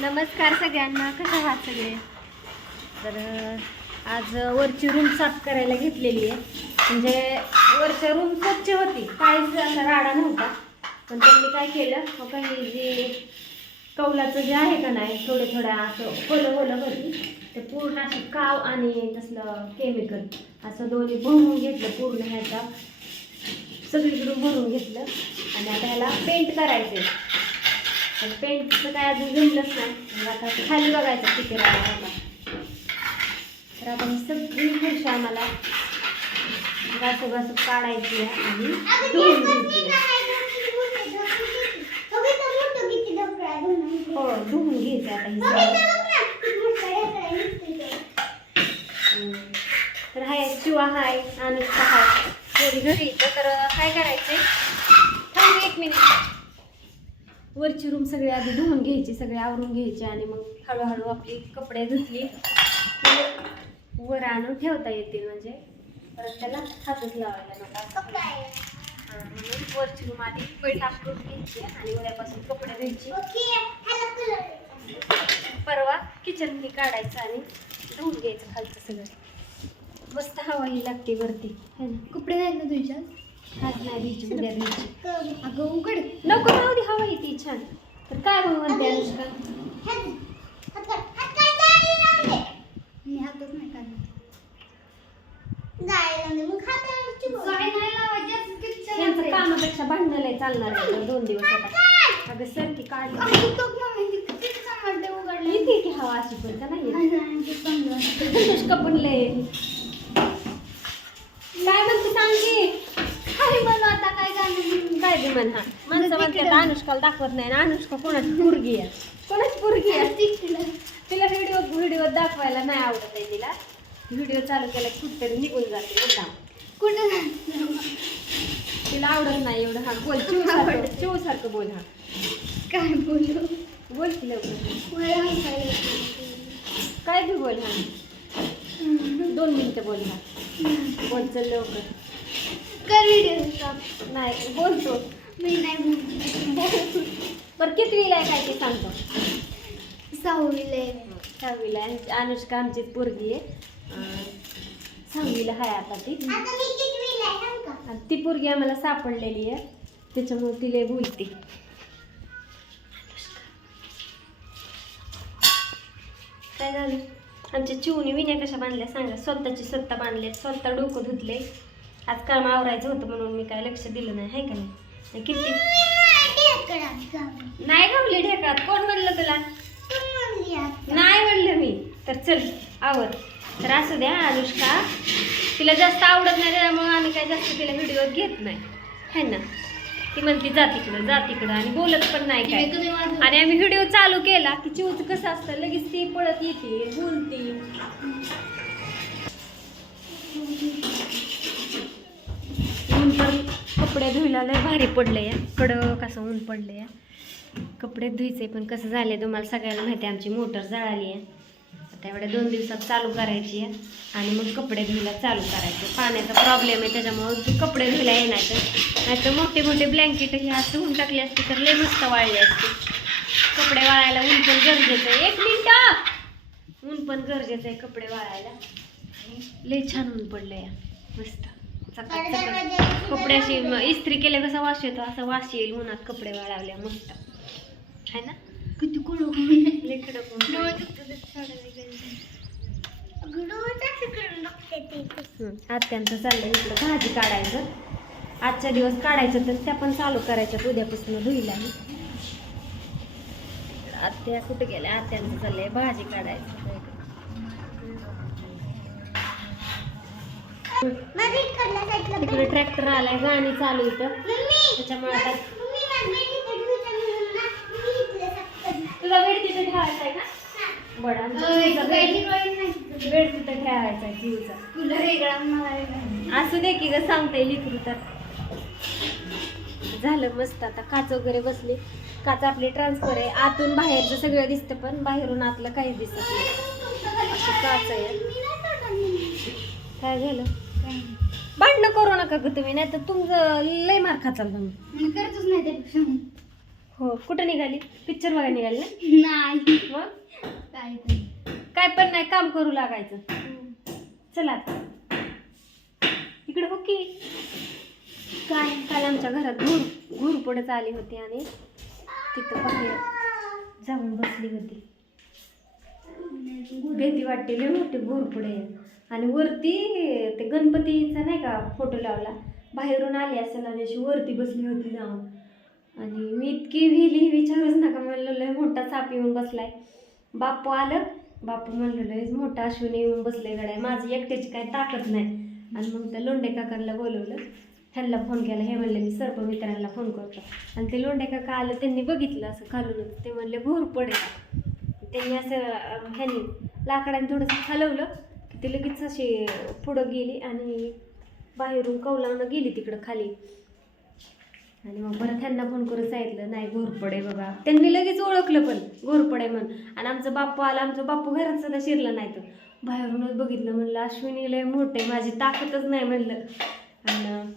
नमस्कार सगळ्यांना कसं आहात सगळे? तर आज वरची रूम साफ करायला घेतलेली आहे. म्हणजे वरच्या रूम स्वच्छ होती. काहीच असा राडा नव्हता. पण त्यांनी काय केलं? मग काही जे कौलाचं जे आहे का नाही थोडं थोडं असं होलं होलं होती. ते पूर्ण अशी काव आणि तसलं केमिकल असं दोन्ही भरून घेतलं पूर्ण ह्याचा. सगळीकडून भरून घेतलं. आणि आता ह्याला पेंट करायचं पण पेंटचं काय अजून जमलंच नाही. आता खाली बघायचं किती राहिला तर आता ही सगळी खुर्शी आम्हाला घासू घासू काढायची आहे आणि धुवून घ्यायची. हो धुवून घ्यायचं आता ही. तर हाय शिवा हाय अनुष्का हाय. घरी येतं तर काय करायचंय? थांब एक मिनिट. वरची रूम सगळे आधी धुवून घ्यायची सगळे आवरून घ्यायचे आणि मग हळूहळू आपली कपडे धुतली. की वर आणून ठेवता येतील म्हणजे. परत त्याला हातच लावायला नका. म्हणून वरची रूम आधी साफ करून घ्यायची आणि उद्यापासून कपडे धुवायची. परवा किचन मी काढायचं आणि धुवून घ्यायचं खालचं सगळं. मस्त हवा ही लागते वरती. है ना? कपडे नाही ना तुझ्या आज नाही द्यायची उद्या द्यायची अगं उघड नको राहू दे हवा येते छान. तर काय मग म्हणते अनुष्का मी हातच नाही काढला कामापेक्षा भांडणाला चालणार आहे दोन दिवस आता. अगं सर की काढली. येते की हवा अशी पण का नाही येत? अनुष्का पण लय येते. काय म्हणते सांग की काय बी म्हण हा. माणसं म्हणतात अनुष्काला दाखवत नाही ना अनुष्का कोणाची पोरगी आहे? कोणाची पोरगी आहे? तिला व्हिडिओ व्हिडिओ दाखवायला नाही आवडत आहे तिला. व्हिडिओ चालू केला कुठतरी निघून जाते मुद्दाम तिला आवडत नाही एवढं हा. बोल बोल हा. काय बोलू? बोल की लवकर. मला हसायला काय बी बोल हा. दोन मिनिटं बोल हा. बोल चल लवकर. कर नाही बोलतो मी नाही बोलू बरं किती वेळा आहे काय ते सांगतो सहावीला सहावीला आहे. अनुष्का आमची पोरगी आहे. सहावीला आहे आता ती. आणि ती पोरगी आम्हाला सापडलेली आहे. त्याच्यामुळे तिला बोलते. काय झालं? आमच्या चिवणी विण्या कशा बांधल्या? सांगा. स्वतःची स्वतः बांधले स्वतः डोकं धुतले आज काम आवरायचं होतं म्हणून मी काय लक्ष दिलं नाही आहे का नाही? किती नाही? गावली ढेकात कोण म्हणलं तुला? नाही म्हणलं मी. तर चल आवर. तर असू द्या अनुष्का. तिला जास्त आवडत नाही त्यामुळे आम्ही काय जास्त तिला व्हिडिओ घेत नाही. है ना? ती म्हणते जा तिकडं जा तिकडं. आणि बोलत पण नाही काय. आणि आम्ही व्हिडिओ चालू केला की चिवचं कसं असतं लगेच ती पळत येते बोलते. कपडे धुयला लय भारी पडले या. कडक असं ऊन पडले या. कपडे धुयचे पण कसं झाले तुम्हाला सगळ्यांना माहिती आहे आमची मोटर जळाली आहे. त्यावेळे दोन दिवसात चालू करायची आहे आणि मग कपडे धुयला चालू करायचे. पाण्याचा प्रॉब्लेम आहे त्याच्यामुळं कपडे धुयला येणार नाही. तर मोठे मोठे ब्लँकेट हे आज धुवून टाकली असती तर लय मस्त वाळली असते. कपडे वाळायला ऊन पण गरजेचं आहे. एक मिनिट! ऊन पण गरजेचं आहे कपडे वाळायला. लय छान ऊन पडलं या. मस्त. सकाळ सकाळ कपडे अशी म- इस्त्री केल्या कसा वास येतो? असा वास येईल उन्हात कपडे वाळवल्या मस्त. है ना? किती. हं, आत्यांचं चाललंय इकडं भाजी काढायचं. आजच्या दिवस काढायचं तर त्या पण चालू करायच्यात उद्यापासून धुईला आत्या कुठे गेल्या? आत्यांचं चाललंय भाजी काढायचं. तिकडे ट्रॅक्टर आलाय गाणी चालू इथं त्याच्यामुळे आता तुला वेळ तिथे ठेवायचा आहे का? बेड- तिथं ठेवायचा आहे तुला वेगळा असू दे की ग सांगते लिखरू तर. झालं मस्त आता काच वगैरे बसली. काच आपली ट्रान्सफर आहे. आतून बाहेरचं सगळं दिसतं पण बाहेरून आतलं काहीच दिसत नाही. काच आहे. काय झालं? भांडणं करू नका ग तुम्ही नाही तर तुमचं लय मार खाचाल तुम्ही मी. करतच नाही त्यापेक्षा. हो कुठं निघाली? पिक्चर बघायला निघाली ना? नाही. मग? काय ते काय पण नाही काम करू लागायचं. चला आता. इकडे हो की. काय काल आमच्या घरात घुर घुरपडच आली होती आणि तिथं बाहेर जाऊन बसली होती. भीती वाटते लय मोठी घोरपडे आणि वरती ते गणपतीचा नाही का फोटो लावला. बाहेरून आली असेल आणि अशी वरती बसली होती जाऊन. आणि मी इतकी भिली विचारूच नका म्हणलं लय मोठा साप येऊन बसलाय. बापू आलं. बापू म्हणलं लयच मोठा अश्विन येऊन बसले गड्या. माझी एकट्याची काय ताकद नाही. आणि मग त्या लोंडे काकांना बोलवलं. ह्यांना फोन केला. हे म्हणले मी सर्प मित्रांना फोन करतो. आणि ते लोंडे काका आलं त्यांनी बघितलं असं खालूनच ते म्हणले घोर पडेल. त्यांनी असं ह्यानी ह्यांनी लाकडाने थोडंसं हलवलं ती लगेच अशी पुढं गेली आणि बाहेरून कौलावनं गेली तिकडं खाली. आणि मग परत ह्यांना फोन करून सांगितलं नाही घोरपडे बघा. त्यांनी लगेच ओळखलं पण घोरपडे म्हणून आणि आमचा बाप्पू आला आमचा बाप्पू घरात सुद्धा शिरला नाही तर बाहेरूनच बघितलं म्हणलं अश्विनी लय मोठे माझी ताकदच नाही म्हणलं. आणि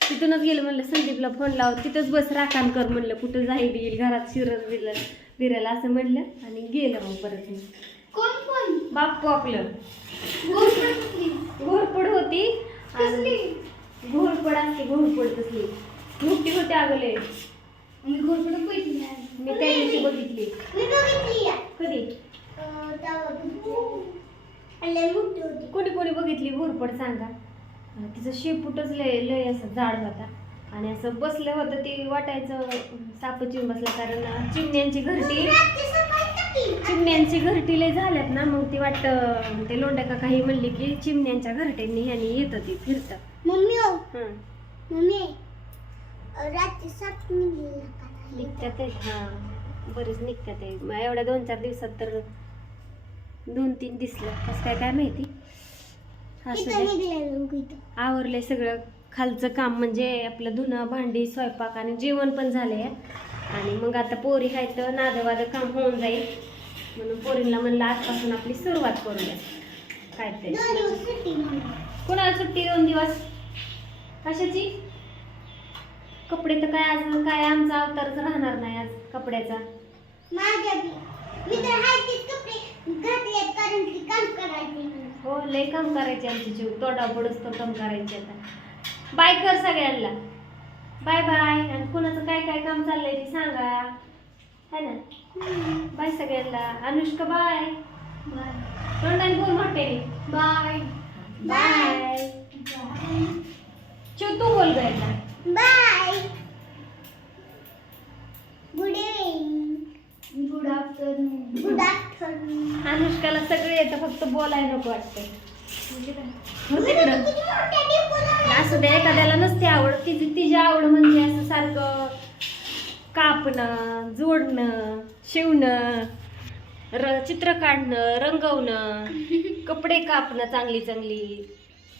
तिथूनच गेलं म्हणलं संदीपला फोन लाव तिथंच बस राखाण कर म्हणलं. कुठं जाईल येईल घरात शिरत बिरल बिरायला असं म्हणलं. आणि गेलं मग परत. मी कोण कोण? बाप्पू आपलं. घोरपड होती. आणि घोरपड असते घोरपड कसली मोठी होती अगले मी घोरपड नाही. मी त्या दिवशी बघितली. बघितली कधी? कोणी कोणी बघितली? घोरपड सांगा. तिचं शेपूटच लय लय असं जाड होता. आणि असं बसलं होतं ते वाटायचं साप चिम बसलं कारण चिमण्यांची घरटी. चिमण्यांची घरटी लय झाल्यात ना मग ती वाटतं ते लोंड्या का काही म्हणले की चिमण्यांच्या घरट्यांनी ह्यानी येतं ते फिरतं. मम्मी हो हं. मम्मी अं, रात्री सात निघतात आहेत हां. बरेच निघतात आहे मग एवढ्या दोन चार दिवसात तर दोन तीन दिसलं. कसं काय काय माहिती? असू इथं द्या निघलेलं उगी इथं. आवरलंय सगळं. खालचं काम म्हणजे आपलं धुणं भांडी स्वयंपाक आणि जेवण पण झालंय. आणि मग आता पोरी तर नादवाद काम होऊन जाईल. म्हणून पोरींना म्हणलं आजपासून आपली सुरुवात करूया. काय ते. कुणाला सुट्टी दोन दिवस? कशाची? कपडे तर काय आज काय आमचा अवतारच राहणार नाही आज कपड्याचा. हो लय काम करायचे आमची जीव. तोडा तर काम करायचे आता. बाय कर सगळ्यांना. Bye bye. आणि कुणाचं काय काय काम चाललंय ते सांगा. है ना? बाय सगळ्यांना. अनुष्का बाय. तोंडाने बोल मोठे. बाय. बाय. चिव तू बोल गयला bye. Good evening good afternoon good afternoon अनुष्काला सगळं येतं फक्त बोलायला नको वाटतं. दे एखाद्याला नसते आवड तिची तिची आवड म्हणजे असं सारखं कापणं जोडणं शिवणं र चित्र काढणं रंगवणं कपडे कापणं चांगली चांगली.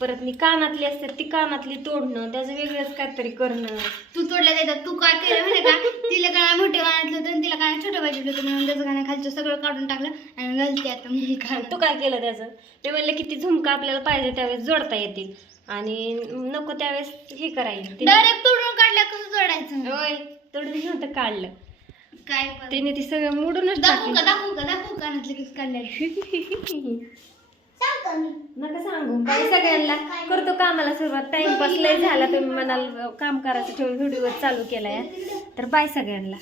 परत मी कानातली असतात ती कानातली तोडणं त्याचं वेगळंच काहीतरी करणं. तू तोडल्या देतात तू काय केलं माहिती का? तिला गाणं मोठे गाण्यातलं होतं आणि तिला गाणं छोटं पाहिजे होतं म्हणून त्याचं गाणं खालचं सगळं काढून टाकलं आणि घालते आता मी काय तू काय केलं त्याचं? ते म्हणलं की ती झुमका आपल्याला पाहिजे त्यावेळेस जोडता येतील. आणि नको त्यावेळेस हे करायचं तिने- डायरेक्ट तोडून काढल्या कसं जोडायचं होय तोडून नव्हतं काढलं. काय पण तिने ती सगळं मोडूनच दाखवू का दाखवू का दाखवू का कानातले कसं काढल्या नका सांगू. बाई सगळ्यांना करतो कामाला सुरुवात. टाइमपास लय झाला तुम्ही म्हणाल काम करायचं ठेवून व्हिडिओ चालू केलाय. तर बाय सगळ्यांना.